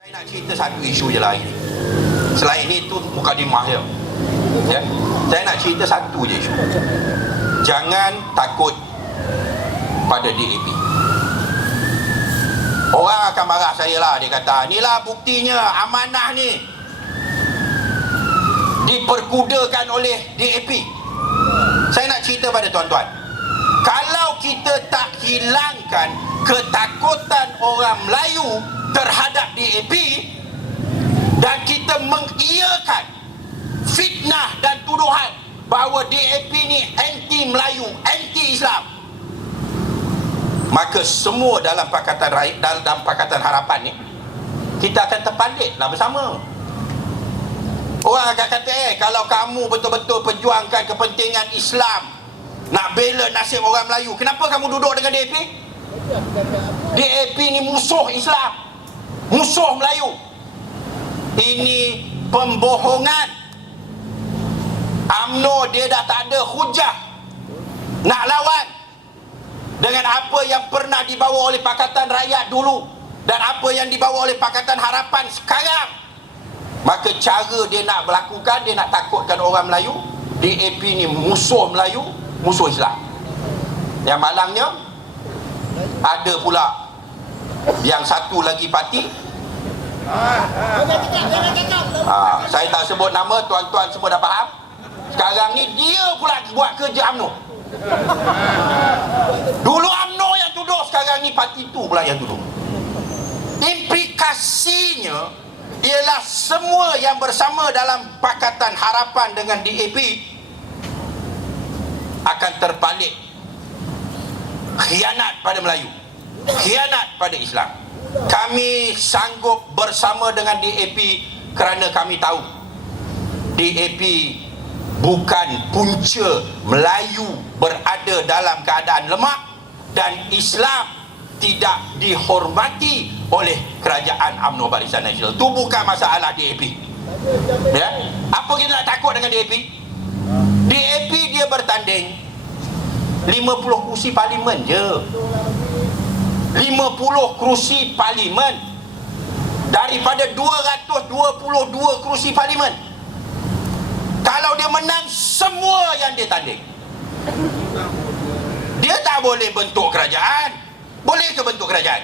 Saya nak cerita satu isu je lah ini. Selain itu mukadimah dia. Ya. Saya nak cerita satu je isu. Jangan takut pada DAP. Orang akan marah saya lah. Dia kata, inilah buktinya amanah ni diperkudakan oleh DAP. Saya nak cerita pada tuan-tuan, kalau kita tak hilangkan ketakutan orang Melayu terhadap DAP dan kita mengiyakan fitnah dan tuduhan bahawa DAP ni anti Melayu, anti Islam, maka semua dalam Pakatan Rakyat, dalam Pakatan Harapan ni kita akan terpanditlah bersama. Orang akan kata, kalau kamu betul-betul perjuangkan kepentingan Islam, nak bela nasib orang Melayu, kenapa kamu duduk dengan DAP? DAP ni musuh Islam, musuh Melayu. Ini pembohongan. UMNO dia dah tak ada hujah nak lawan dengan apa yang pernah dibawa oleh Pakatan Rakyat dulu dan apa yang dibawa oleh Pakatan Harapan sekarang. Maka cara dia nak melakukan, dia nak takutkan orang Melayu. DAP ni musuh Melayu, musuh Islam. Yang malangnya, ada pula yang satu lagi parti. Saya tak sebut nama, tuan-tuan semua dah faham. Sekarang ni dia pula buat kerja UMNO. Dulu UMNO yang tuduh, sekarang ni parti tu pula yang tuduh. Implikasinya ialah semua yang bersama dalam Pakatan Harapan dengan DAP akan terbalik. Khianat pada Melayu, khianat pada Islam. Kami sanggup bersama dengan DAP kerana kami tahu DAP bukan punca Melayu berada dalam keadaan lemah dan Islam tidak dihormati oleh kerajaan UMNO Barisan Nasional. Itu bukan masalah DAP. Ya? Apa kita nak takut dengan DAP? DAP dia bertanding 50 kursi parlimen je. 50 kursi parlimen daripada 222 kursi parlimen. Kalau dia menang semua yang dia tanding, dia tak boleh bentuk kerajaan. Boleh ke bentuk kerajaan?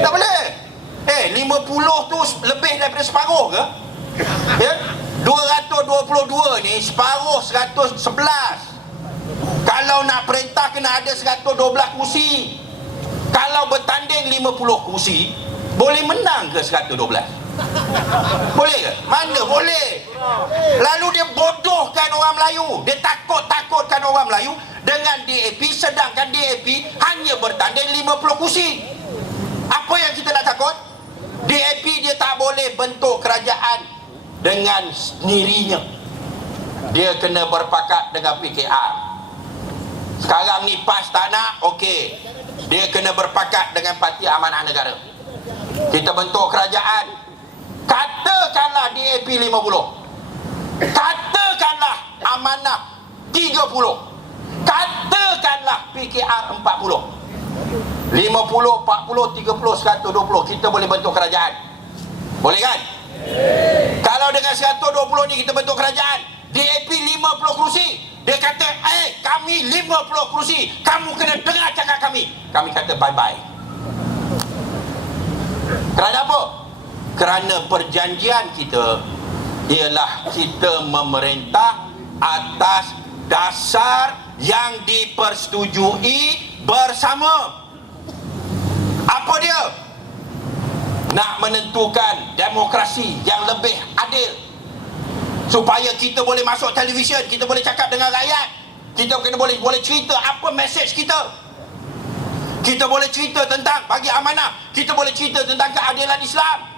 Tak boleh. 50 tu lebih daripada separuh ke? Ya? 222 ni separuh 111. Kalau nak perintah kena ada 112 kursi. Kalau bertanding 50 kursi, boleh menang ke 112? Boleh ke? Mana boleh? Lalu dia bodohkan orang Melayu. Dia takut-takutkan orang Melayu dengan DAP, sedangkan DAP hanya bertanding 50 kursi. Apa yang kita nak takut? DAP dia tak boleh bentuk kerajaan dengan sendirinya. Dia kena berpakat dengan PKR. Sekarang ni PAS tak nak, okey, dia kena berpakat dengan Parti Amanah Negara. Kita bentuk kerajaan. Katakanlah DAP 50, katakanlah Amanah 30, katakanlah PKR 40, 50, 40, 30, 120, kita boleh bentuk kerajaan. Boleh kan? Kalau dengan 120 ni kita bentuk kerajaan, DAP 50 kursi, dia kata, kami 50 kursi, kamu kena dengar cakap kami. Kami kata bye-bye. Kerana apa? Kerana perjanjian kita ialah kita memerintah atas dasar yang dipersetujui bersama. Apa dia? Nak menentukan demokrasi yang lebih adil, supaya kita boleh masuk televisyen, kita boleh cakap dengan rakyat, kita boleh cerita apa mesej kita. Kita boleh cerita tentang bagi amanah, kita boleh cerita tentang keadilan Islam.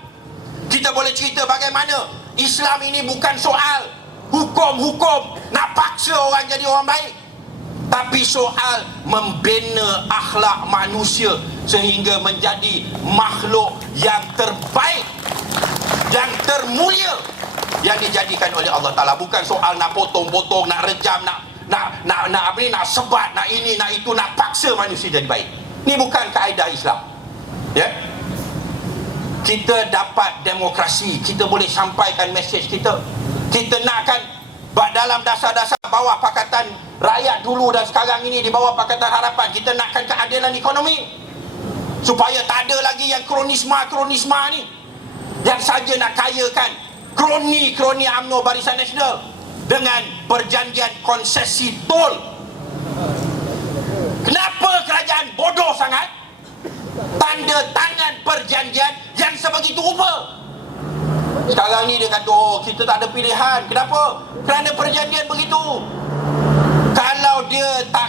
Kita boleh cerita bagaimana Islam ini bukan soal hukum-hukum nak paksa orang jadi orang baik, tapi soal membina akhlak manusia sehingga menjadi makhluk yang terbaik, yang termulia, yang dijadikan oleh Allah Ta'ala. Bukan soal nak potong-potong, nak rejam, nak sebat, nak ini, nak itu, nak paksa manusia jadi baik. Ini bukan kaedah Islam. Ya. kita dapat demokrasi, kita boleh sampaikan mesej kita. Kita nakkan dalam dasar-dasar bawah Pakatan Rakyat dulu dan sekarang ini di bawah Pakatan Harapan, kita nakkan keadilan ekonomi, supaya tak ada lagi yang kronisma ni yang saja nak kayakan kroni UMNO Barisan Nasional dengan perjanjian konsesi tol. Kenapa kerajaan bodoh sangat tanda tangan perjanjian yang sebegitu rupa? Sekarang ni dia kata, oh kita tak ada pilihan. Kenapa? Kerana perjanjian begitu. Kalau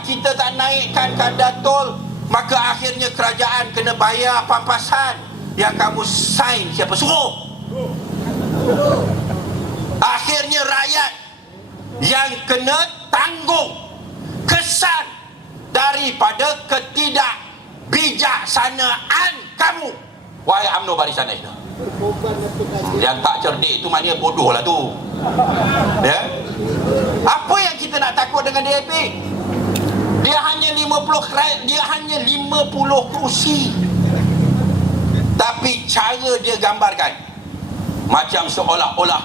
kita tak naikkan kadar tol, maka akhirnya kerajaan kena bayar pampasan yang kamu sign siapa suruh. Akhirnya rakyat yang kena tanggung kesan daripada ketidakbijaksanaan kamu, wahai UMNO Barisan Nasional. Yang tak cerdik tu maknanya bodoh lah tu, ya? Apa yang kita nak takut dengan DAP? Dia hanya 50 kerusi. Tapi cara dia gambarkan macam seolah-olah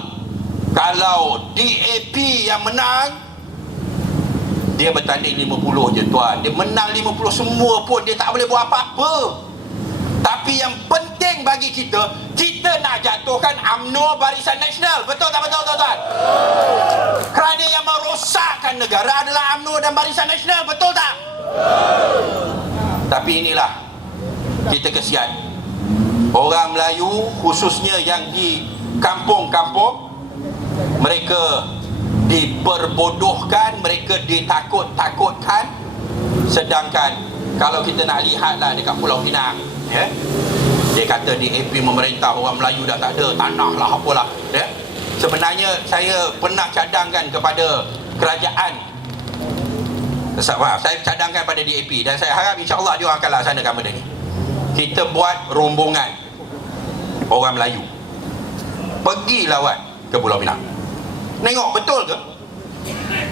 kalau DAP yang menang, dia bertanding 50 je tuan. Dia menang 50 semua pun dia tak boleh buat apa-apa. Tapi yang penting bagi kita, kita nak jatuhkan UMNO Barisan Nasional. Betul tak betul tuan-tuan? Kerana yang merosakkan negara adalah UMNO dan Barisan Nasional. Betul tak? Tapi inilah, kita kesian orang Melayu, khususnya yang di kampung-kampung, mereka diperbodohkan, mereka ditakut-takutkan. Sedangkan kalau kita nak lihatlah dekat Pulau Pinang, ya, dia kata DAP memerintah, orang Melayu dah tak ada tanah lah apalah, ya. Sebenarnya saya pernah cadangkan kepada kerajaan, saya cadangkan pada DAP, dan saya harap insya-Allah dia akan laksanakan benda ni. Kita buat rombongan orang Melayu pergi lawan ke Pulau Pinang. Tengok betul ke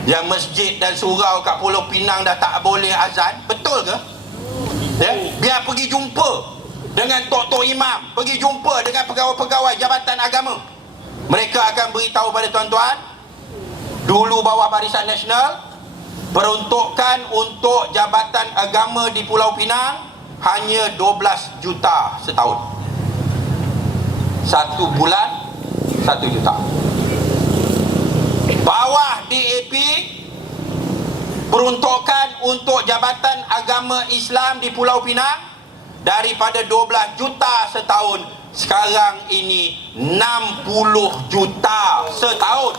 yang masjid dan surau kat Pulau Pinang dah tak boleh azan? Betul ke? Ya, biar pergi jumpa dengan tok-tok imam, pergi jumpa dengan pegawai-pegawai jabatan agama. Mereka akan beritahu pada tuan-tuan, dulu bawah Barisan Nasional, peruntukan untuk jabatan agama di Pulau Pinang hanya 12 juta setahun. 1 bulan 1 juta. Bawah DAP, peruntukan untuk jabatan agama Islam di Pulau Pinang daripada 12 juta setahun, sekarang ini 60 juta setahun.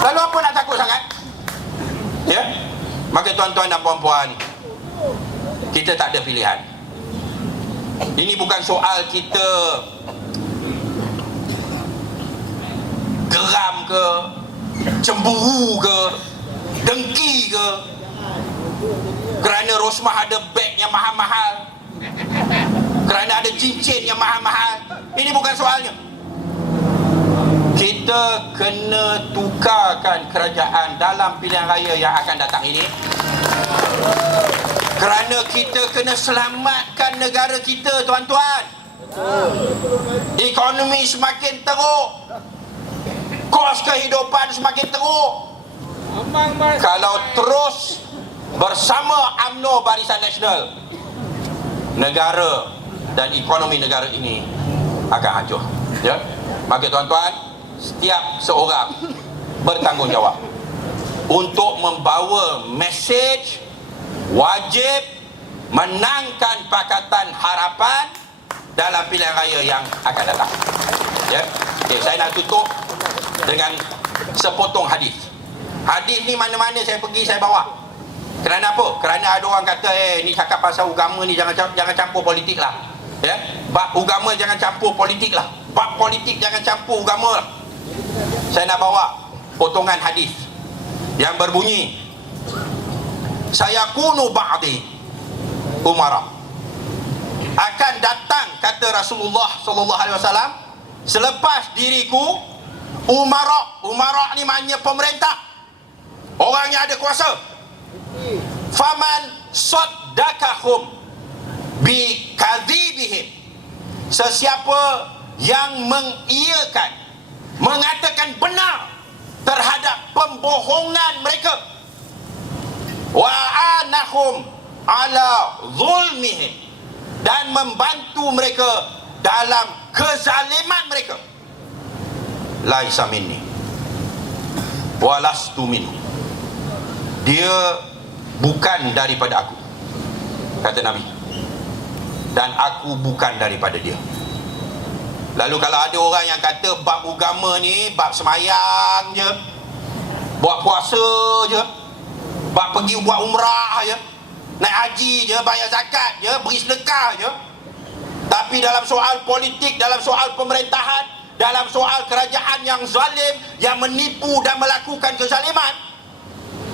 Lalu apa nak takut sangat? Ya? Maka tuan-tuan dan puan-puan, kita tak ada pilihan. Ini bukan soal kita geram ke, cemburu ke, dengki ke, kerana Rosmah ada beg yang mahal-mahal, kerana ada cincin yang mahal-mahal. Ini bukan soalnya. Kita kena tukarkan kerajaan dalam pilihan raya yang akan datang ini, kerana kita kena selamatkan negara kita, tuan-tuan. Ekonomi semakin teruk, kos kehidupan semakin teruk. Kalau terus bersama UMNO Barisan Nasional, negara dan ekonomi negara ini akan hancur, ya. Maka tuan-tuan, setiap seorang bertanggungjawab untuk membawa mesej wajib menangkan Pakatan Harapan dalam pilihan raya yang akan datang, ya. Okay, saya nak tutup dengan sepotong hadis. Hadis ni mana-mana saya pergi saya bawa. Kerana apa? Kerana ada orang kata, ni cakap pasal agama ni jangan campur politik lah, ya. Bab agama jangan campur politik lah, bab politik jangan campur agama lah. Saya nak bawa potongan hadis yang berbunyi, sayakunu ba'di umara, akan datang, kata Rasulullah SAW, selepas diriku umara. Umara ni maknanya pemerintah, orang yang ada kuasa. Faman saddakahum, bi kadzibihim, sesiapa yang mengiyakan, mengatakan benar terhadap pembohongan mereka, wa anahum ala zulmihim, dan membantu mereka dalam kezaliman mereka, laisa minni walastu minhu, dia bukan daripada aku, kata Nabi, dan aku bukan daripada dia. Lalu kalau ada orang yang kata bab agama ni bab semayang je, buat puasa je, bab pergi buat umrah je, naik haji je, bayar zakat je, beri sedekah je, tapi dalam soal politik, dalam soal pemerintahan, dalam soal kerajaan yang zalim, yang menipu dan melakukan kezaliman,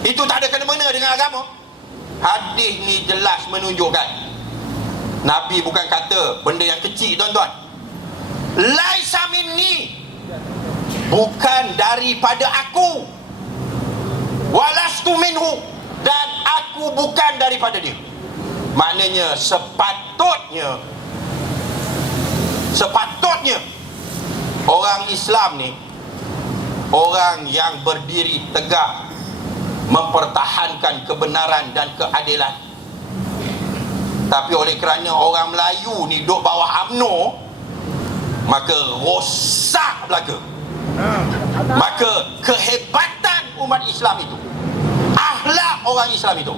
itu tak ada kena-mena dengan agama. Hadis ni jelas menunjukkan Nabi bukan kata benda yang kecil, tuan-tuan. Laisa minni, bukan daripada aku, walastu minhu, dan aku bukan daripada dia. Maknanya sepatutnya orang Islam ni orang yang berdiri tegak mempertahankan kebenaran dan keadilan. Tapi oleh kerana orang Melayu ni duduk bawah UMNO, maka rosak belaka, maka kehebatan umat Islam itu, akhlak orang Islam itu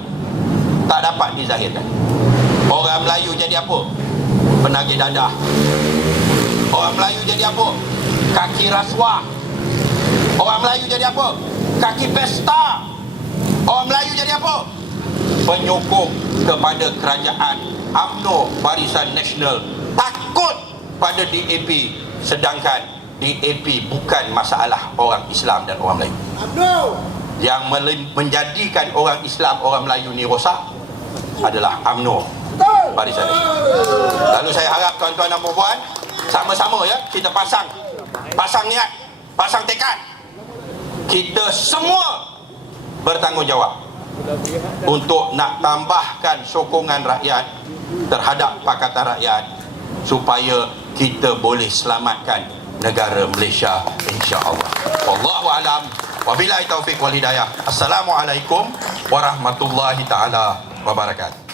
tak dapat dizahirkan. Orang Melayu jadi apa? Penagih dadah. Orang Melayu jadi apa? Kaki rasuah. Orang Melayu jadi apa? Kaki pesta. Orang Melayu jadi apa? Penyokong kepada kerajaan UMNO, Barisan Nasional, takut pada DAP, sedangkan DAP bukan masalah orang Islam dan orang Melayu. Yang menjadikan orang Islam, orang Melayu ni rosak adalah UMNO, Barisan Nasional. Lalu saya harap tuan-tuan dan puan-puan sama-sama ya, kita pasang niat, pasang tekad. Kita semua bertanggungjawab untuk nak tambahkan sokongan rakyat terhadap Pakatan Rakyat supaya kita boleh selamatkan negara Malaysia, insya-Allah. Wallahu alam, wabillahi taufik wal hidayah. Assalamualaikum warahmatullahi taala wabarakatuh.